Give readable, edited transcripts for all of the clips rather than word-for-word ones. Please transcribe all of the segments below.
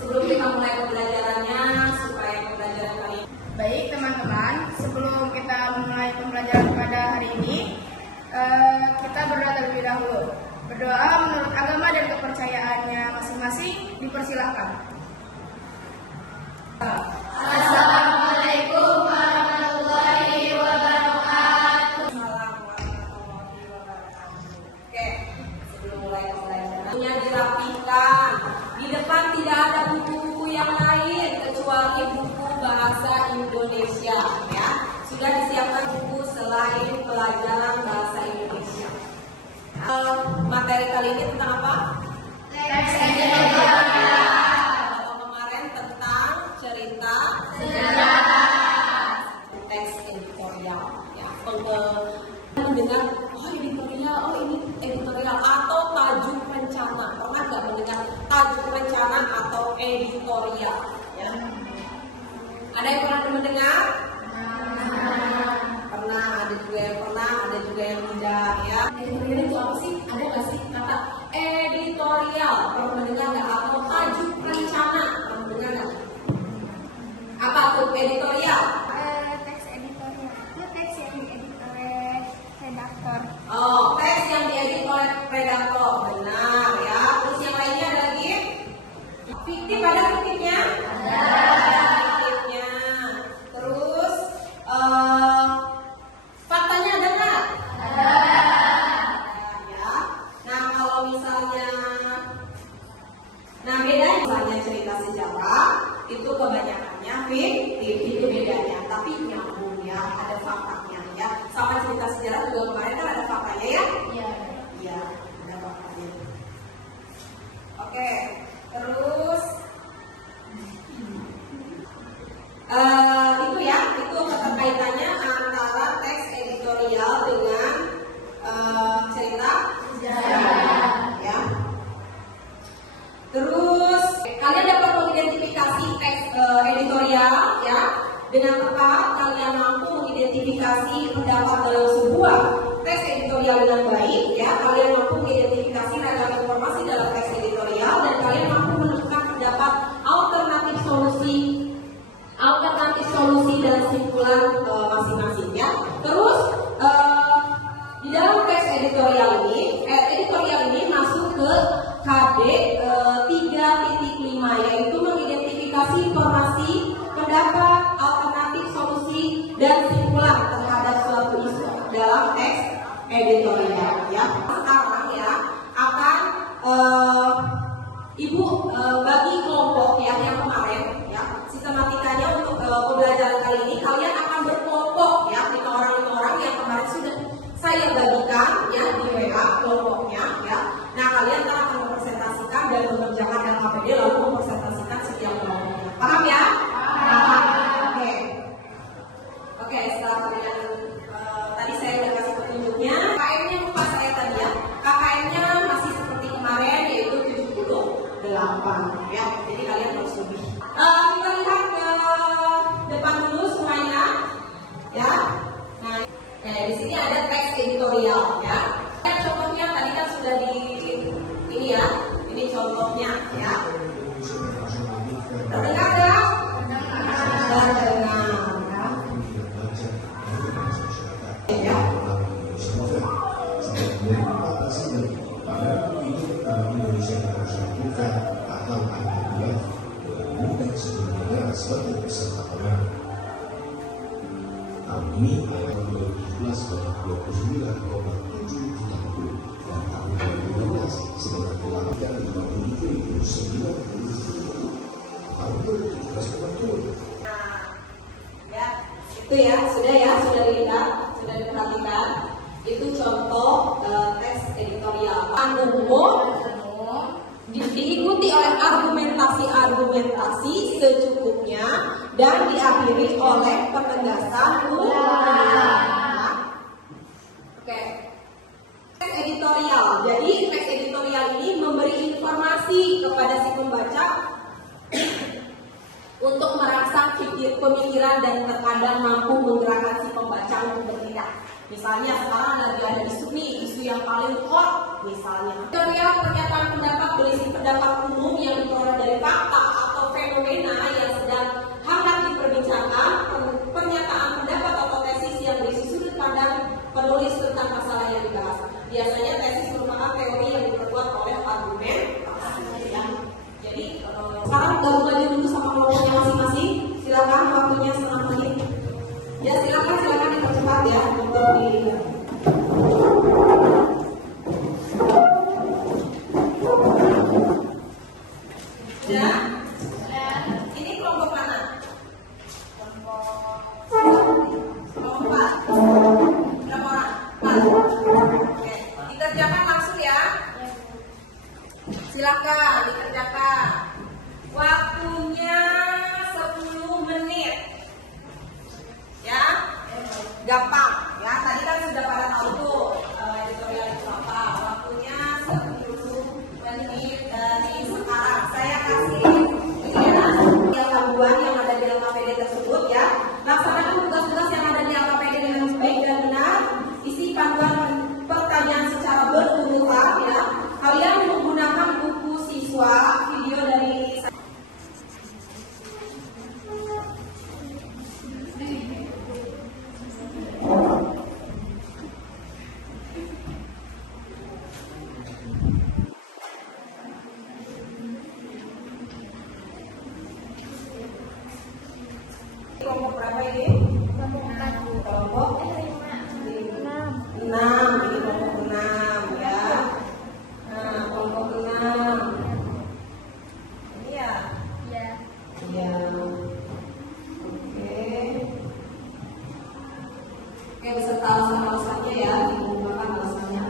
Sebelum kita mulai pembelajarannya, supaya pembelajaran kali ini. Baik teman-teman, sebelum kita mulai pembelajaran pada hari ini, kita berdoa terlebih dahulu. Berdoa menurut agama dan kepercayaannya masing-masing, dipersilahkan. Assalamualaikum warahmatullahi wabarakatuh. Oke, sebelum mulai pembelajarannya dirapikan. Di depan tidak ada buku-buku yang lain kecuali buku bahasa Indonesia, ya. Sudah disiapkan buku selain pelajaran bahasa Indonesia. Materi kali ini tentang apa? Teks editorial. Kalau kemarin tentang cerita Sejarah. teks editorial, ya. Mendengar, oh editorial, oh ini editorial, atau tajuk rencana. Pernah nggak mendengar tajuk rencana atau editorial? Ya. Ada yang pernah mendengar? Pernah, ada juga yang pernah, ada juga yang tidak, ya. Editorial itu apa sih? Ada nggak sih kata editorial? Pernah mendengar nggak? Atau tajuk rencana? Pernah mendengar nggak? Apa tuh editorial? Teks editorial itu teks yang diedit oleh redaktor. Oh, teks yang diedit oleh redaktor, benar ya. Terus yang lainnya ada lagi? Fiktif, ada fiktifnya? Ada fiktifnya. Terus faktanya ada nggak? Ada. Ya. Nah kalau misalnya, nah bedanya misalnya cerita sejarah itu kebanyakannya fiktif, itu bedanya. Tapi nyambung ya, ada faktanya ya. Sama cerita sejarah juga kemarin kan ada faktanya ya? Iya. Iya, ada faktanya. Oke, terus itu ya, itu keterkaitannya antara teks editorial dengan cerita sejarah, ya. Terus kalian dapat mengidentifikasi teks editorial, ya. Dengan tepat kalian mampu mengidentifikasi pendapat dalam sebuah teks editorial dengan baik, ya. Kalian mampu mengidentifikasi ragam informasi dalam teks editorial dan kalian mampu menemukan pendapat alternatif solusi dan simpulan masing-masing, ya. Terus di dalam teks editorial ini masuk ke KD 3.5, yaitu mengidentifikasi informasi, pendapat, alternatif solusi dan simpulan terhadap suatu isu dalam teks editorial, ya. Sekarang ya akan Ibu bagi kelompok ya yang kemarin, ya. Sistematikanya untuk pembelajaran kali ini kalian akan berkelompok, ya. 5 orang yang kemarin sudah saya bagikan ya di WA kelompoknya, ya. Nah kalian akan mempresentasikan dan mengerjakan LKPD lalu mempresentasikan setiap kelompoknya. Paham ya? Paham. Oke, setelah kalian tadi saya udah kasih petunjuknya. KKM-nya lupa saya tadi ya. KKM-nya masih seperti kemarin yaitu 78, ya. Jadi kalian harus lebih. Kita lihat ke depan dulu semuanya, ya. Nah, di sini ada teks editorial, ya. Contohnya tadi kan sudah di ini ya. Ini contohnya, ya. Terdengar nggak? Terdengar. Ya. Indonesia harus lakukan atau ada dia bukan sebenarnya sebagai peserta pemilu. Tahun ini ayat 2017 banyak 29,7 juta penduduk dan tahun 2012 sebanyak 8,59 tahun 2017 turun. Ya, itu ya, sudah dilihat, sudah diperhatikan. Itu contoh teks editorial. Diikuti oleh argumentasi secukupnya dan diakhiri oleh penegasan ulama. Oke. Teks editorial. Jadi teks editorial ini memberi informasi kepada si pembaca untuk merangsang pemikiran dan terkadang mampu menggerakkan si pembaca untuk bertindak. Misalnya sekarang lagi ada isu nih, isu yang paling hot misalnya. Editorial pernyataan pendapat berisi pendapat umum yang diperoleh dari fakta atau fenomena yang sedang hangat diperbincangkan, pernyataan pendapat atau tesis yang berisi sudut pandang penulis tentang masalah yang dibahas. Biasanya tesis merupakan teori yang diperkuat oleh argumen. Jadi sekarang gabung aja dulu sama kelompoknya masing-masing. Silakan, waktunya setengah menit. Ya silakan dipercepat ya untuk dilihat. Ya. Ini kelompok mana? Kelompok 4. Berapa orang? 4. Oke, dikerjakan langsung ya. Silakan dikerjakan. Waktunya 10 menit. Ya. Gampang ya. Tadi kan sudah pada tahu tuh editorial itu apa. Waktunya 10 menit dari sekarang. Saya kasih ini ya, panduan yang ada di LKPD tersebut ya. Laksanakan tugas-tugas yang ada di LKPD dengan baik dan benar. Isi panduan pertanyaan secara berurutan ya. Kalian menggunakan buku siswa, video dari kelompok berapa ini? Kelompok 6. Ini kelompok 6 ya. Nah, kelompok 6. Ini ya? Iya. Iya. Oke. Oke, beserta alasan-alasannya ya. Digunakan alasannya.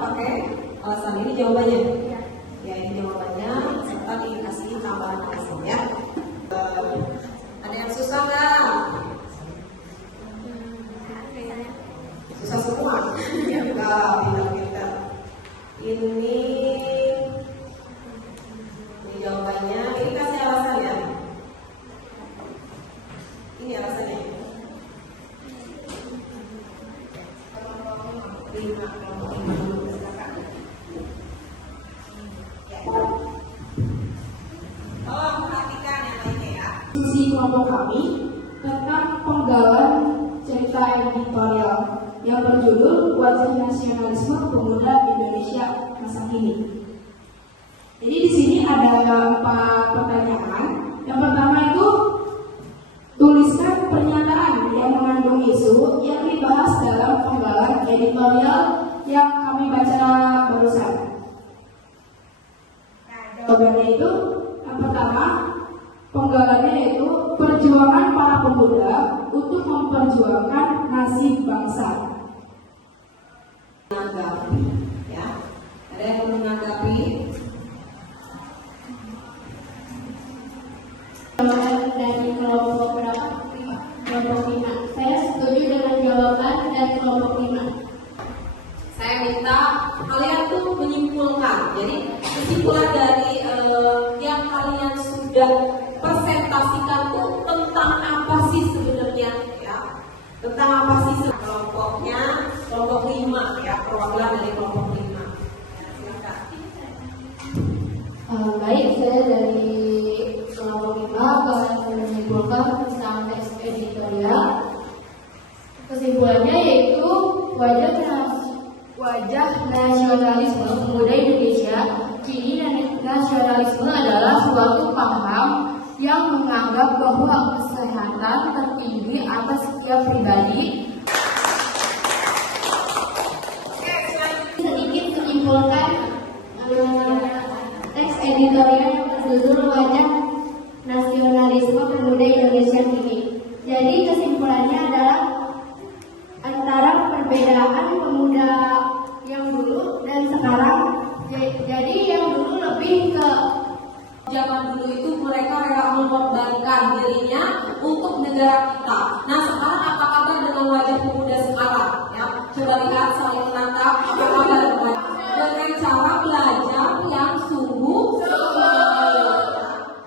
Pakai alasan ini jawabannya. Ya, ini jawabannya. Serta dikasih tambahan alasan ya. Ada yang susah nggak? Susah semua? Enggak, pintar-pintar. Ini jawabannya. Ini kasih alasan ya. Ini alasannya. 5. Tolong perhatikan yang lainnya ya. Sisi kelompok kami tentang penggalan cerita editorial yang berjudul Wajah Nasionalisme Pemuda Indonesia Masa Kini. Jadi di sini ada 4 pertanyaan. Yang pertama itu tuliskan pernyataan yang mengandung isu yang dibahas dalam penggalan editorial yang kami baca barusan. Nah, jawabannya itu yang pertama, penggalannya yaitu perjuangan para pemuda untuk memperjuangkan nasib bangsa. Menanggapi, ya. Ada yang mau menanggapi? Jawaban dari kelompok berapa? Kelompok 5. Saya setuju dengan jawaban dari kelompok 5. Saya minta kalian tuh menyimpulkan. Jadi kesimpulan dari yang kalian sudah presentasikan tuh tentang apa sih sebenarnya ya? Tentang apa sih kelompoknya? Kelompok 5 ya, perwakilan dari kelompok 5. Ya, silakan. Baik, saya dari kelompok 5 akan menyimpulkan tentang teks editorial. Kesimpulannya yaitu wajah nasionalisme pemuda Indonesia. Kini nasionalisme adalah suatu paham yang menganggap bahwa kesehatan tertinggi atas setiap pribadi. Sedikit menyimpulkan teks editorial yang berjudul Wajah Nasionalisme Pemuda Indonesia Kini. Jadi kesimpulannya adalah antara perbedaan pemuda yang dulu dan sekarang. Jadi yang dulu lebih ke zaman dulu itu mereka rela mengorbankan dirinya untuk negara kita. Nah sekarang apa kabar dengan wajah pemuda sekarang? Ya, coba lihat saling menatap. Apa kabar dengan cara belajar yang sungguh-sungguh?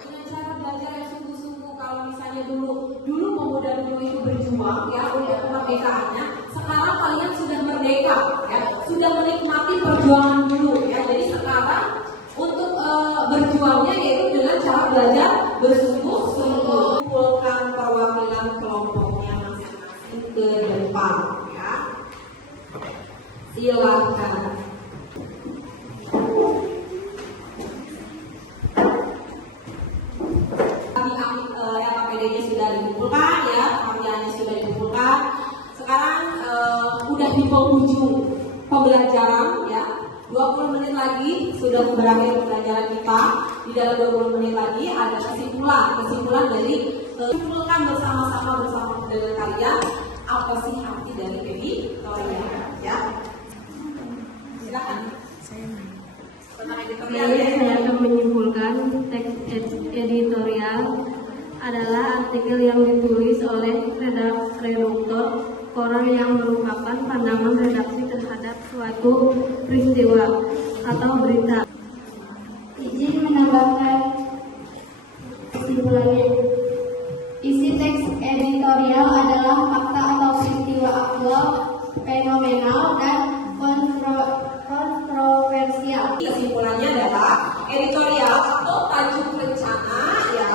Dengan cara belajar yang sungguh-sungguh. Kalau misalnya dulu pemuda dulu itu berjuang ya untuk kemerdekaannya. Sekarang kalian sudah merdeka, ya, sudah menikmati perjuangan dulu, ya. Jadi sekarang untuk berjuangnya yaitu dengan cara belajar bersungguh-sungguh. Kumpulkan perwakilan kelompoknya masing-masing ke depan, ya. Silakan. APD-nya sudah dikumpulkan, ya, pengerjaannya sudah dikumpulkan. Sekarang udah di penghujung pembelajaran, ya. 20 menit lagi sudah berakhir pembelajaran kita. Di dalam 20 menit lagi ada kesimpulan dari kumpulkan bersama-sama dengan kalian apa sih arti dari editorial, ya. Silakan. Saya akan menyimpulkan teks editorial adalah artikel yang ditulis oleh redaktor koran yang merupakan pandangan redaksi terhadap suatu peristiwa atau berita. Izin menambahkan kesimpulannya. Isi teks editorial adalah fakta atau peristiwa aktual, fenomenal, dan kontroversial. Kesimpulannya adalah editorial atau tajuk rencana, ya,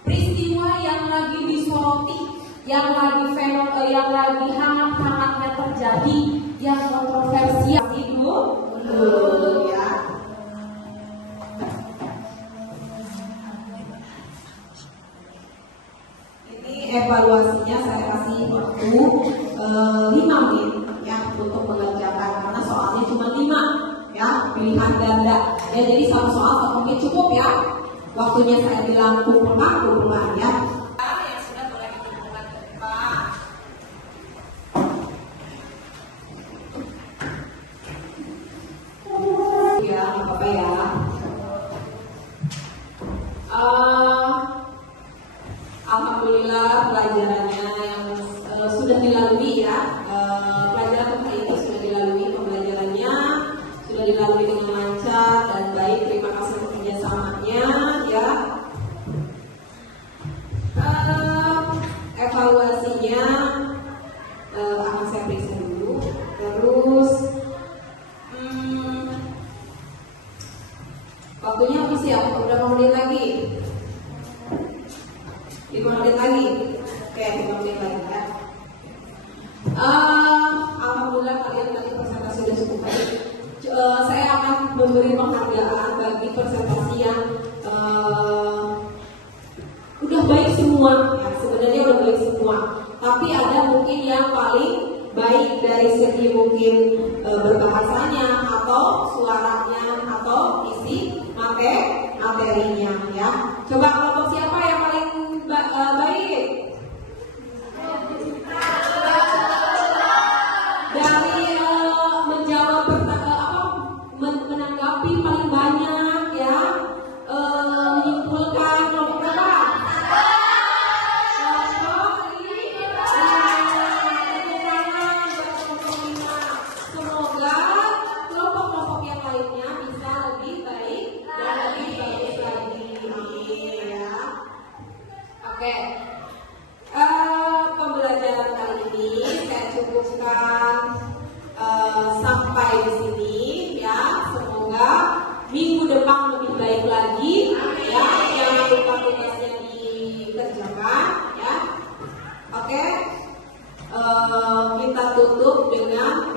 peristiwa yang lagi disoroti, yang lagi hangat-hangatnya terjadi, yang kontroversial itu, ya. Ini evaluasinya saya kasih waktu 5 menit, ya, untuk mengerjakan karena soalnya cuma 5, ya, pilihan ganda. Ya, jadi satu soal 1 menit cukup, ya. Waktunya saya bilang kumpulkan, ya. Yang sudah boleh dikumpulkan ke depan. Ya, apa ya? Alhamdulillah pelajarannya yang sudah dilalui, ya. Pelajaran hari ini sudah dilalui, pembelajarannya sudah dilalui dengan lancar dan baik. Terima kasih untuk kerjasamanya, ya. Evaluasinya akan saya periksa dulu. Terus waktunya apa sih ya? Berapa menit lagi? 5 menit lagi. Oke, 5 menit lagi, ya. Alhamdulillah kalian tadi presentasi sudah cukup baik. Saya akan memberi penghargaan bagi presentasi yang udah baik semua, ya. Sebenarnya udah baik semua. Tapi ada mungkin yang paling baik dari segi mungkin berbahasanya atau suaranya atau isi materinya, ya. Coba kelompok siapa yang paling baik? Dari menjawab menanggapi paling banyak, ya, menyimpulkan kelompok berapa? Semoga kelompok-kelompok yang lainnya bisa lebih baik dan lebih bagus lagi. Amin, ya. Oke. Pembelajaran kali ini saya cukupkan sampai di sini, ya. Semoga minggu depan lebih baik lagi, ya. Jangan lupa tugasnya dikerjakan, ya. Oke. Kita tutup dengan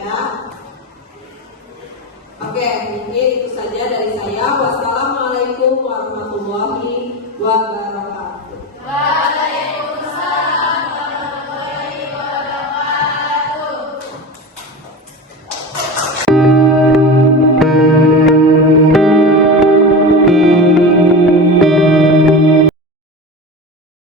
ya. Oke, mungkin itu saja dari saya. Wassalamualaikum warahmatullahi wabarakatuh.